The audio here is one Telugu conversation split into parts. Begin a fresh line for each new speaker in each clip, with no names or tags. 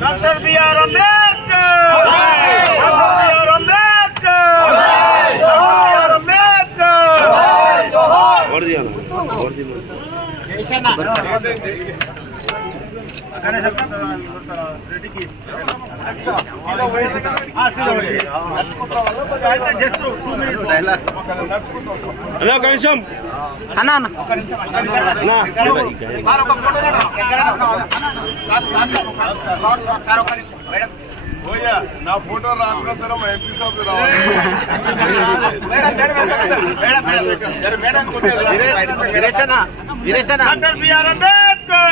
Doctor B R Ambedkar doctor B R
hello కనీసం
అన్న అన్న.
నా. ఫోటో రాకుండా సరే మా ఎంపీ సాబ్ రావాలి.
Doctor BR Ambedkar.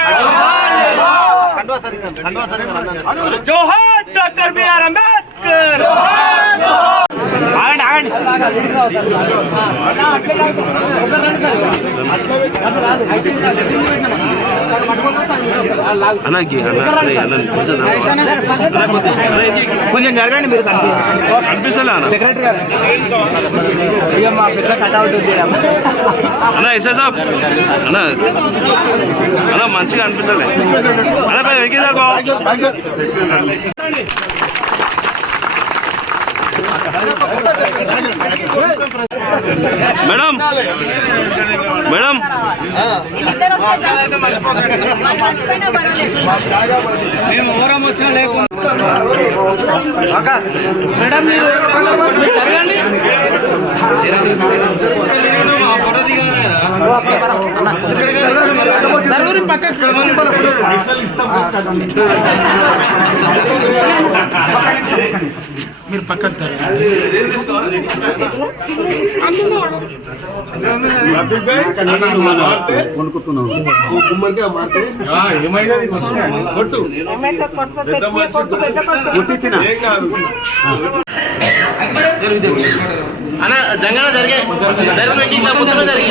జోహార్! డాక్టర్ బిఆర్ అంబేద్కర్ ఆగండి ఆగండి
అన్నకి అన్న కొంచెం అన్న కొద్దిగా అన్న ఇంకి
కొంచెం జరగండి మీరు
కనిపిస్తలే అన్న.
సెక్రటరీ గారు. ఇక మా పెద్ద కట్అవుట్ ఉంది
అన్న అన్న అన్న మంచిగా అనిపిస్తలే. అన్న కొంచెం వెనక్కి జరుగు. మేడం. మేడం
వీళ్ళిద్దరు వస్తే మర్చిపోయినా పర్వాలేదు.
మేము ఓరం వచ్చినా లేకుండా మేడం మీరు జరగండి. నలుగురి పక్కకు మీరు
కాదు
అన్న జంగన జరిగే జరిగిన ఇంకా ముందు జరిగి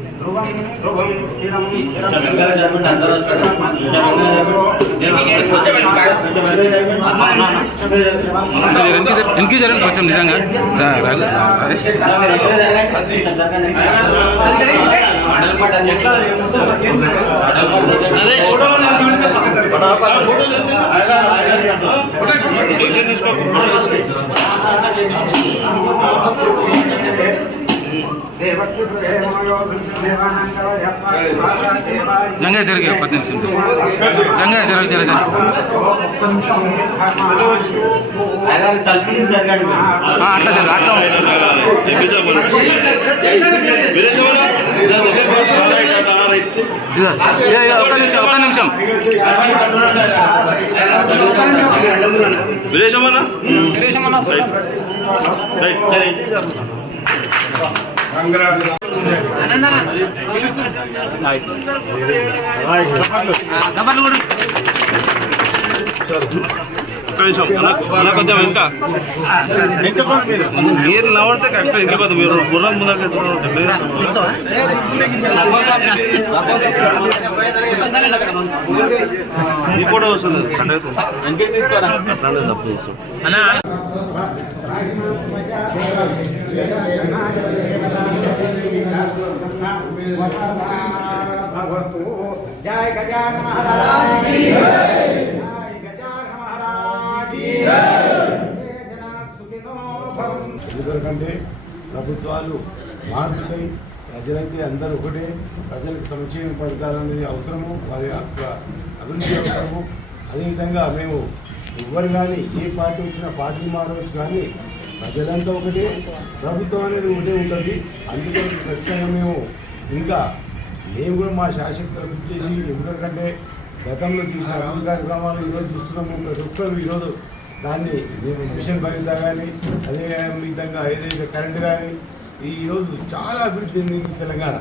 ధ్రువం ధ్రువం స్థిరం
వెనక్కి జరగండి కొంచెం నిజంగా రా- రాఘు రాజేష్. జంగా జరిగే పది నిమిషం. జంగా జరగ ఆ, అట్లా జరగ అట్లా ఒక్క నిమిషం ఒక్క నిమిషం.
విరేశమన్నా?
సురేష్ అన్న
రైట్ రైట్. కొంచెం మీరు నవ్వుతే కరెక్ట్ ఇంకా కొద్దిగా మీరు బుర్ర ముందర ఈ ఫోటో వస్తుంది సండే అట్లానే
జయ గజాన మహారాజ్. జయ గజాన
ఎందుకంటే ప్రభుత్వాలు మారుతున్నాయి. ప్రజలైతే అందరూ ఒకటే. ప్రజలకు సంక్షేమ పథకాలు అనేది అవసరము. వారి యొక్క అభివృద్ధి అవసరము. అదేవిధంగా మేము ఎవరు కానీ ఏ పార్టీ వచ్చినా పార్టీ మారవచ్చు కానీ ప్రజలంతా ఒకటే ప్రభుత్వం అనేది ఒకటే ఉంటుంది. అందుకని ఖచ్చితంగా మేము ఇంకా మేము కూడా మా శాశక్తులు గుర్తు చేసి ఎందుకంటే గతంలో చూసిన అభివృద్ధి కార్యక్రమాలు ఈరోజు చూస్తున్నాము. ప్రతి ఒక్కరు ఈరోజు దాన్ని మేము మిషన్ భరిత కానీ అదే విధంగా ఏదైతే కరెంట్ కానీ ఈరోజు చాలా అభివృద్ధి చెందింది తెలంగాణ.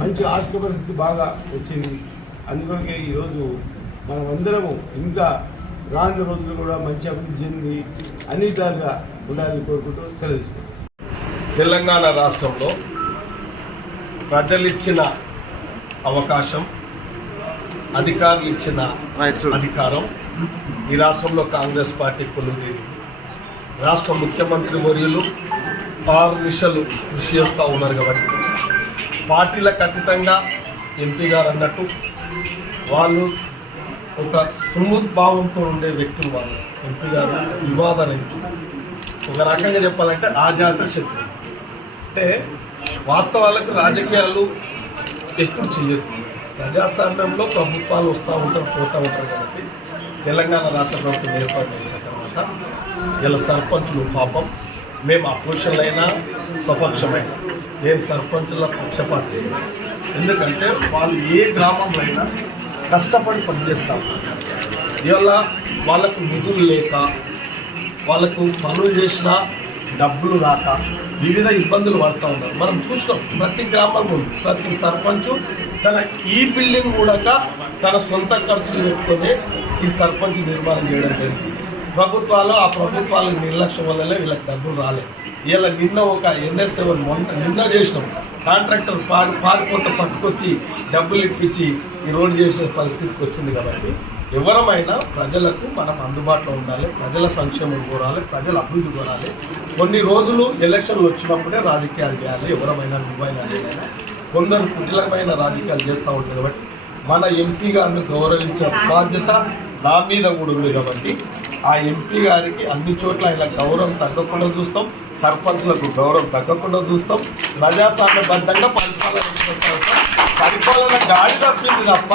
మంచి ఆర్థిక పరిస్థితి బాగా వచ్చింది. అందుకనే ఈరోజు మనమందరము ఇంకా రానున్న రోజులు కూడా మంచి అభివృద్ధి చెంది అన్ని విధాలుగా ఉండాలని కోరుకుంటూ సెలవు
తెలంగాణ రాష్ట్రంలో
ప్రజలిచ్చిన అవకాశం అధికారులు ఇచ్చిన అధికారం ఈ రాష్ట్రంలో కాంగ్రెస్ పార్టీ కొలుదీరి రాష్ట్ర ముఖ్యమంత్రి వర్యులు ఆరు నిశలు కృషి చేస్తూ ఉన్నారు కాబట్టి పార్టీలకు అతీతంగా ఎంపీ గారు అన్నట్టు వాళ్ళు ఒక సుముద్భావంతో ఉండే వ్యక్తులు వాళ్ళు. ఎంపీ గారు వివాద రైతులు. ఒక రకంగా చెప్పాలంటే ఆజాత శక్తి అంటే వాస్తవాలకు రాజకీయాలు ఎప్పుడు చేయొద్దు. ప్రజాస్వామ్యంలో ప్రభుత్వాలు వస్తూ ఉంటారు పోతూ ఉంటారు కాబట్టి తెలంగాణ రాష్ట్ర ప్రభుత్వం ఏర్పాటు చేసిన తర్వాత ఇలా సర్పంచులు పాపం మేము అపోజిషన్లైనా సపక్షమైనా నేను సర్పంచుల పక్షపాతి. ఎందుకంటే వాళ్ళు ఏ గ్రామంలో అయినా కష్టపడి ఉంటారు. ఇవాళ వాళ్ళకు నిధులు లేక వాళ్ళకు పనులు చేసిన డబ్బులు రాక వివిధ ఇబ్బందులు పడుతూ ఉన్నారు. మనం చూసినాం ప్రతి గ్రామంలో ప్రతి సర్పంచ్ తన ఈ బిల్డింగ్ కూడా తన సొంత ఖర్చులు పెట్టుకొని ఈ సర్పంచ్ నిర్మాణం చేయడం జరిగింది. ప్రభుత్వాలు ఆ ప్రభుత్వాల నిర్లక్ష్యం వల్లనే వీళ్ళకి డబ్బులు రాలేదు. ఇలా నిన్న ఒక ఎన్ఎస్ సెవెన్ మొన్న నిన్న చేసినాం. కాంట్రాక్టర్ పారి పారిపోతే పట్టుకొచ్చి డబ్బులు ఇప్పించి ఈ రోడ్డు చేసే పరిస్థితికి వచ్చింది కాబట్టి ఎవరమైనా ప్రజలకు మనం అందుబాటులో ఉండాలి ప్రజల సంక్షేమం కోరాలి ప్రజల అభివృద్ధి కోరాలి. కొన్ని రోజులు ఎలక్షన్లు వచ్చినప్పుడే రాజకీయాలు చేయాలి ఎవరమైనా నువ్వైనా నేనైనా. కొందరు కుటిలమైన రాజకీయాలు చేస్తూ ఉంటారు కాబట్టి మన ఎంపీ గారిని గౌరవించే బాధ్యత నా మీద కూడా ఉంది కాబట్టి ఆ ఎంపీ గారికి అన్ని చోట్ల ఆయన గౌరవం తగ్గకుండా చూస్తాం సర్పంచ్లకు గౌరవం తగ్గకుండా చూస్తాం ప్రజాస్వామ్యబద్ధంగా పరిపాలన పరిపాలన గాడి తప్పింది తప్ప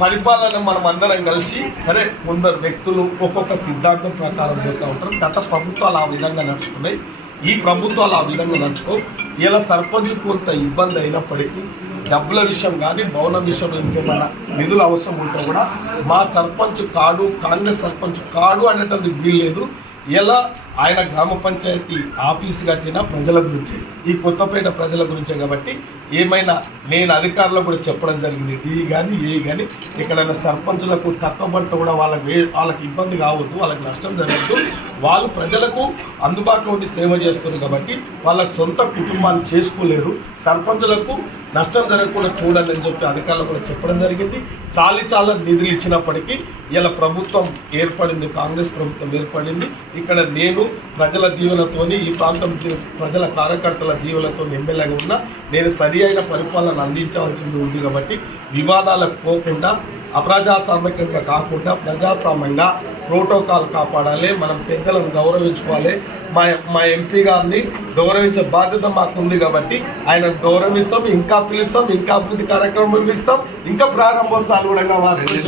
పరిపాలన మనం అందరం కలిసి సరే కొందరు వ్యక్తులు ఒక్కొక్క సిద్ధాంతం ప్రకారం పోతూ ఉంటారు. గత ప్రభుత్వాలు ఆ విధంగా నడుచుకున్నాయి. ఈ ప్రభుత్వాలు ఆ విధంగా నడుచుకో. ఇలా సర్పంచ్ కొంత ఇబ్బంది అయినప్పటికీ డబ్బుల విషయం కానీ భవన విషయంలో ఇంకేమైనా నిధులు అవసరం ఉంటే కూడా మా సర్పంచ్ కాడు కాంగ్రెస్ సర్పంచ్ కాడు అనేటది వీల్లేదు. ఎలా ఆయన గ్రామ పంచాయతీ ఆఫీస్ కట్టిన ప్రజల గురించి ఈ కొత్తపేట ప్రజల గురించే కాబట్టి ఏమైనా నేను అధికారులకు కూడా చెప్పడం జరిగింది. డి కానీ ఏ కానీ ఎక్కడైనా సర్పంచులకు తక్కువ పడితే కూడా వాళ్ళకి వే- వాళ్ళకి ఇబ్బంది కావద్దు వాళ్ళకి నష్టం జరగద్దు. వాళ్ళు ప్రజలకు అందుబాటులో ఉండి సేవ చేస్తున్నారు కాబట్టి వాళ్ళ సొంత కుటుంబాన్ని చేసుకోలేరు. సర్పంచులకు నష్టం జరగకుండా చూడాలని అని చెప్పి అధికారులు కూడా చెప్పడం జరిగింది. చాలి చాలా నిధులు ఇచ్చినప్పటికీ ఇలా ప్రభుత్వం ఏర్పడింది కాంగ్రెస్ ప్రభుత్వం ఏర్పడింది. ఇక్కడ నేను ప్రజల దీవెనతోని ఈ ప్రాంతం ప్రజల కార్యకర్తల దీవెనతో ఎమ్మెల్యేగా ఉన్నా నేను సరి అయిన పరిపాలన అందించవలసింది ఉంది కాబట్టి వివాదాలకు పోకుండా అప్రజాస్వామికంగా కాకుండా ప్రజాస్వామ్యంగా ప్రోటోకాల్ కాపాడాలి మనం పెద్దలను గౌరవించుకోవాలి. మా మా ఎంపీ గారిని గౌరవించే బాధ్యత మాకు ఉంది కాబట్టి ఆయన గౌరవిస్తాం ఇంకా పిలుస్తాం ఇంకా అభివృద్ధి కార్యక్రమం ఇస్తాం ఇంకా ప్రారంభోత్సవాలు కూడా వారికి